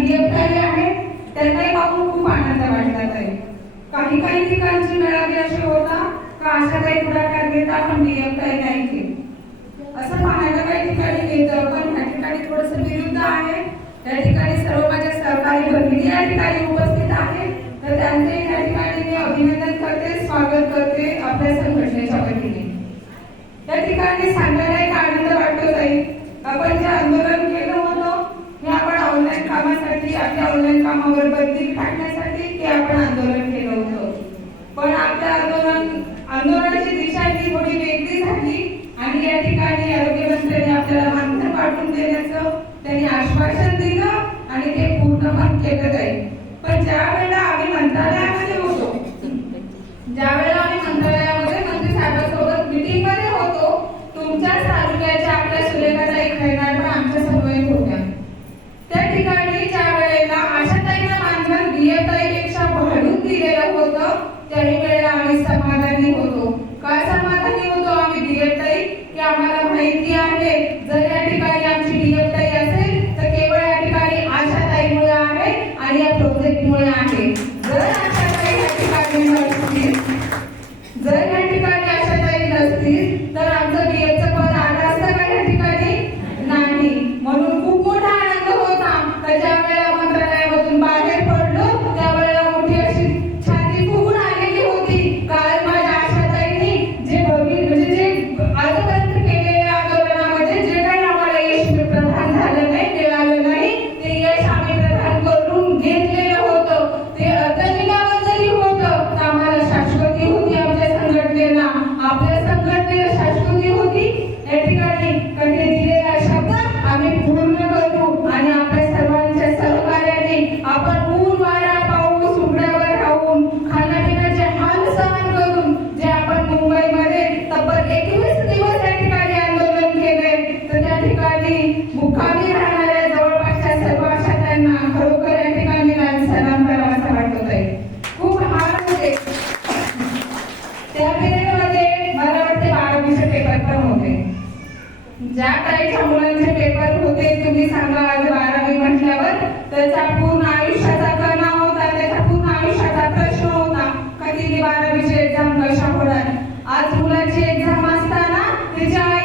म्हणजे डी आहेत त्यांनाही पाहून खूप आनंद वाटला आहे काही काही ठिकाणची मेळावे अशी होता का अशा काही पुढाकार घेता पण डी नाही घेत असं पाहायला काही ठिकाणी मिळतं पण या ठिकाणी थोडस विरुद्ध आहे. या ठिकाणी सर्व माझ्या सहकारी भगिनी या ठिकाणी उपस्थित आहे. तर त्यांचे या ठिकाणी मी अभिनंदन करते स्वागत करते आपल्या संघटनेच्या वतीने. या ठिकाणी सांगायला एक आनंद वाटतो ताई. आपण जे आंदोलन केलं अगरबत्ती फाडण्यासाठी की आपण आंदोलन केलं होतं. पण आपल्या आंदोलन आंदोलनाची दिशा ही थोडी वेगळी झाली आणि या ठिकाणी आरोग्य मंत्र्यांनी आपल्याला मान्य पाठवून देण्याचं त्यांनी आश्वासन दिलं आणि ते पूर्ण पण केलं जाईल. पण ज्या वेळेला आम्ही मंत्रालयामध्ये होतो ज्या वेळेला आम्ही मंत्रालयामध्ये मंत्री साहेबांसोबत मिटिंगमध्ये होतो तुमच्याच तालुक्याच्या आपल्या सुलेखाचा एक cabeza ज्या काही मुलांचे पेपर होते तुम्ही सांगा आज बारावी म्हटल्यावर. त्याचा पूर्ण आयुष्याचा कणा होता त्याचा पूर्ण आयुष्याचा प्रश्न होता. कधी बारावीची एक्झाम कशा होणार? आज मुलाची एक्झाम असताना त्याच्या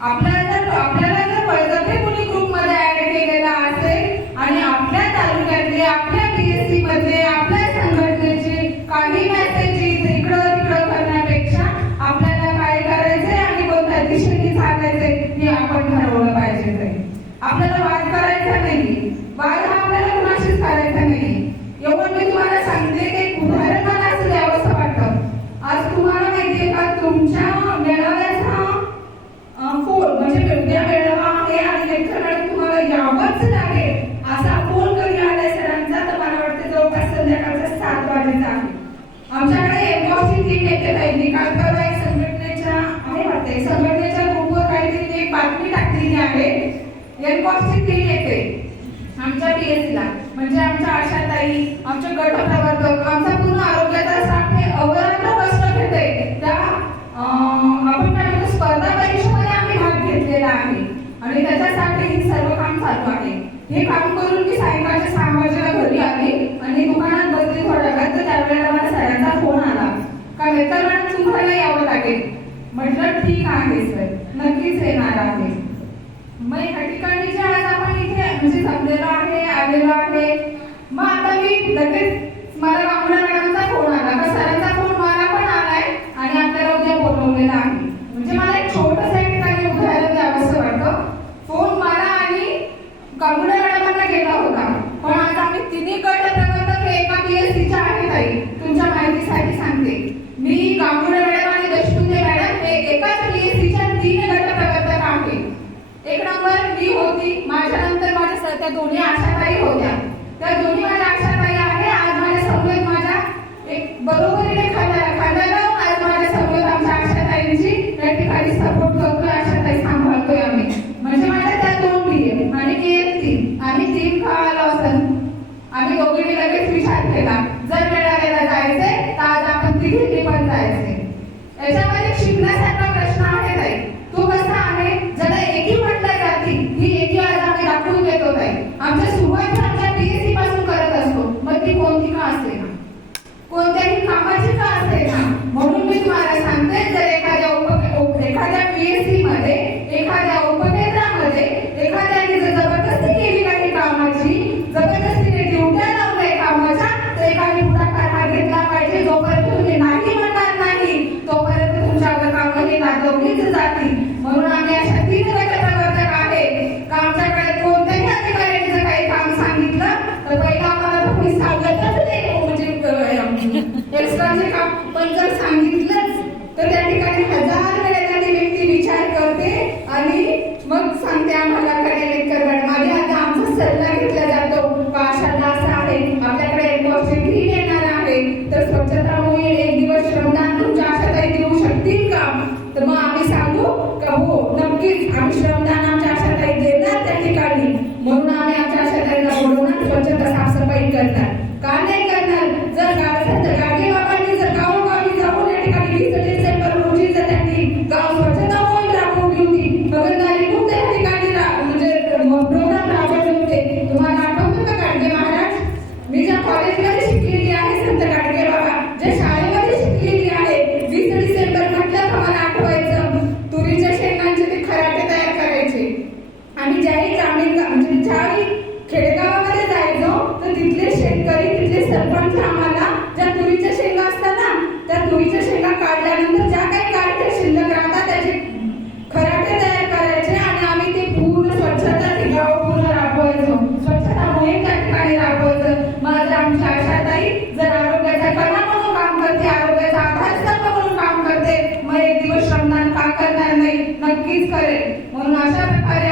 आपल्या जर आपल्याला जर वैजापूर कुणी ग्रुपमध्ये ऍड केलेला असेल आणि आपल्या तालुक्यातले आपल्या बीएससी मधले आपल्या संघटनेचे काही मेसेजेस इकडं तिकडं करण्यापेक्षा आपल्याला काय करायचंय आणि कोणत्या दिशेने हे आपण ठरवलं पाहिजे आपल्याला वाद करायचा नाही वाद हा आपल्याला कुणाशीच करायचा नाही कालपर्वा संघटनेच्या आहे वाटते संघटनेच्या ग्रुपवर काहीतरी एक बातमी टाकलेली आहे. एनबॉक्सची टीम येते. आमच्या पीएसला म्हणजे आमच्या आशाताई आमच्या गट प्रवर्तक आमचा पूर्ण आरोग्याचा साठ हे घेते त्या आपण काय म्हणतो स्पर्धा परीक्षेमध्ये आम्ही भाग घेतलेला आहे. आणि त्याच्यासाठी हे सर्व काम चालू आहे. हे काम करून मी सायंकाळच्या सहा वाजेला घरी आली. आणि दुकानात बसली थोड्या वेळात तर त्यावेळेला मला सगळ्यांचा फोन का सर्वांना तुम्हाला यावं लागेल. म्हटलं ठीक आहे सर. नक्कीच येणार आहे. मग ह्या ठिकाणी जे आज आपण इथे म्हणजे जमलेलो आहे आलेलो आहे मग आता मी लगेच मला बाबुला मॅडमचा फोन आला. सरांचा फोन मला पण आलाय आणि आपल्याला उद्या बोलवलेला आहे. त्या दोन्ही आशाताई होत्या. त्या दोन्ही माझ्या आशाताई आहे. आज माझ्या समवेत माझ्या एक बरोबरीने मध्ये एखाद्या Teman habis sanggup, kamu nak pergi, kami sudah ज्याही खेडेगावामध्ये जायचो तर तिथले शेतकरी तिथले सरपंच आम्हाला ज्या तुरीच्या शेंगा असतात ना त्या तुरीच्या शेंगा काढल्यानंतर ज्या काही काढते शिल्लक राहतात त्याचे खराटे तयार करायचे आणि आम्ही ते पूर्ण स्वच्छता ठिकाण राबवायचो. स्वच्छता मोहीम त्या ठिकाणी राबवायचं. माझ्या आमच्या आशाताई जर काम करते आरोग्याचा आधारस्तंभ म्हणून काम करते मग एक दिवस श्रमदान का नाही? नक्कीच करेल. म्हणून अशा प्रकारे